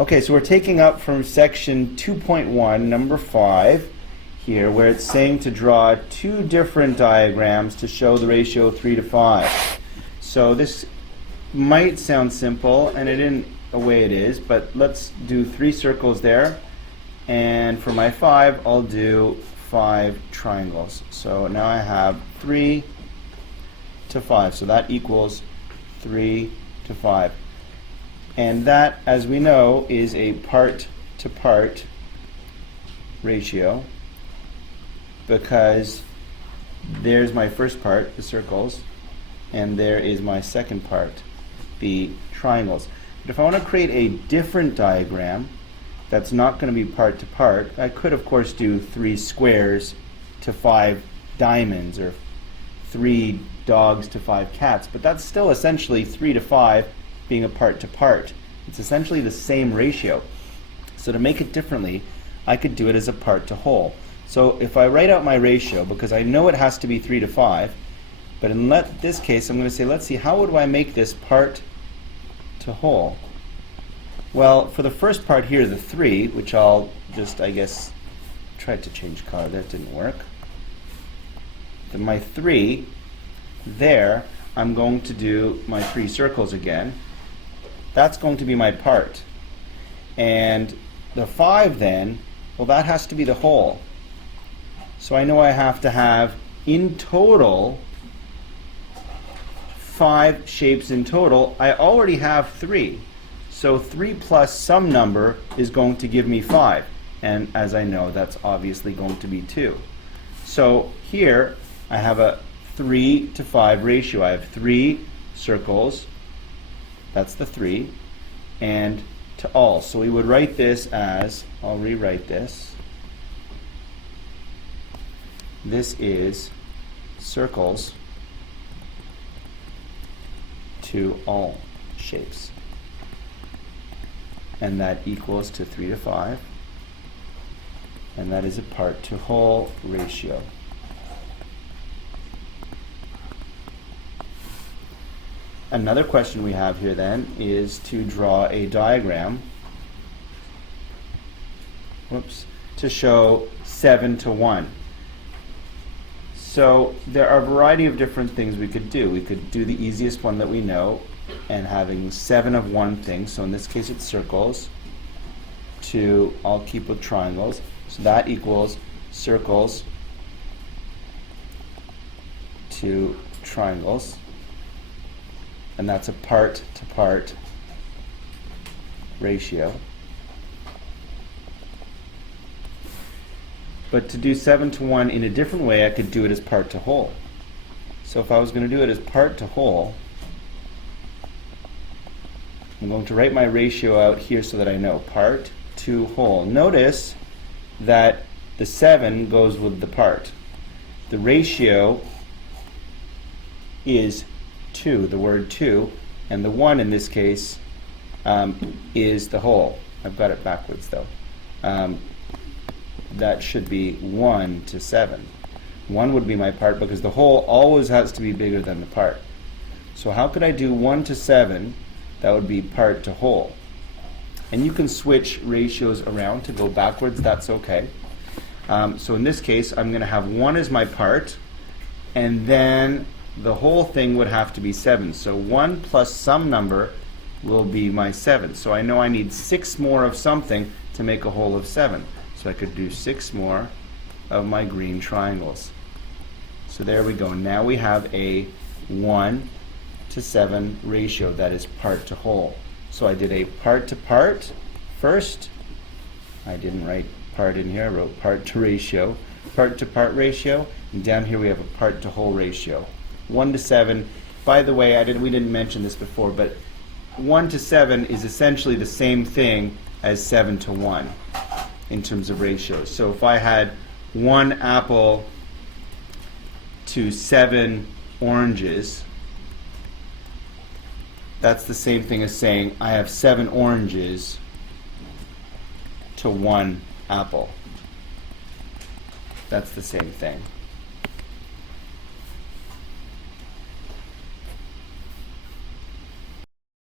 Okay, so we're taking up from section 2.1, number 5, here, where it's saying to draw two different diagrams to show the ratio 3 to 5. So this might sound simple, and in a way it is, but let's do 3 circles there. And for my 5, I'll do 5 triangles. So now I have 3 to 5. So that equals 3 to 5. And that, as we know, is a part-to-part ratio, because there's my first part, the circles, and there is my second part, the triangles. But if I want to create a different diagram that's not going to be part-to-part, I could, of course, do 3 squares to 5 diamonds, or 3 dogs to 5 cats, but that's still essentially 3 to 5 being a part-to-part. It's essentially the same ratio. So to make it differently, I could do it as a part-to-whole. So if I write out my ratio, because I know it has to be 3 to 5, but in this case I'm going to say, let's see, how would I make this part-to-whole? Well, for the first part here, the 3, which I'll just, I guess, tried to change color, that didn't work. Then my 3, there, I'm going to do my 3 circles again. That's going to be my part. And the 5 then, well, that has to be the whole. So I know I have to have, in total, 5 shapes in total. I already have 3. So 3 plus some number is going to give me 5. And as I know, that's obviously going to be 2. So here, I have a 3 to 5 ratio. I have 3 circles. That's the 3, and to all. So we would write this as, I'll rewrite this. This is circles to all shapes. And that equals to 3 to 5. And that is a part-to-whole ratio. Another question we have here then is to draw a diagram to show 7 to 1. So there are a variety of different things we could do. We could do the easiest one that we know, and having 7 of one thing, so in this case it's circles, to, I'll keep with triangles, so that equals circles to triangles. And that's a part-to-part ratio. But to do 7 to 1 in a different way, I could do it as part-to-whole. So if I was going to do it as part-to-whole, I'm going to write my ratio out here so that I know part-to-whole. Notice that the 7 goes with the part. The ratio is 2, the word 2, and the 1 in this case is the whole. I've got it backwards though. That should be 1 to 7. 1 would be my part because the whole always has to be bigger than the part. So how could I do 1 to 7? That would be part to whole. And you can switch ratios around to go backwards, that's okay. So in this case, I'm going to have 1 as my part, and then the whole thing would have to be 7. So 1 plus some number will be my 7. So I know I need 6 more of something to make a whole of 7. So I could do 6 more of my green triangles. So there we go. Now we have a 1 to 7 ratio that is part to whole. So I did a part to part first. I didn't write part in here. I wrote part to ratio. Part to part ratio. And down here we have a part to whole ratio. 1 to 7. By the way, we didn't mention this before, but 1 to 7 is essentially the same thing as 7 to 1 in terms of ratios. So if I had 1 apple to 7 oranges, that's the same thing as saying I have 7 oranges to 1 apple. That's the same thing.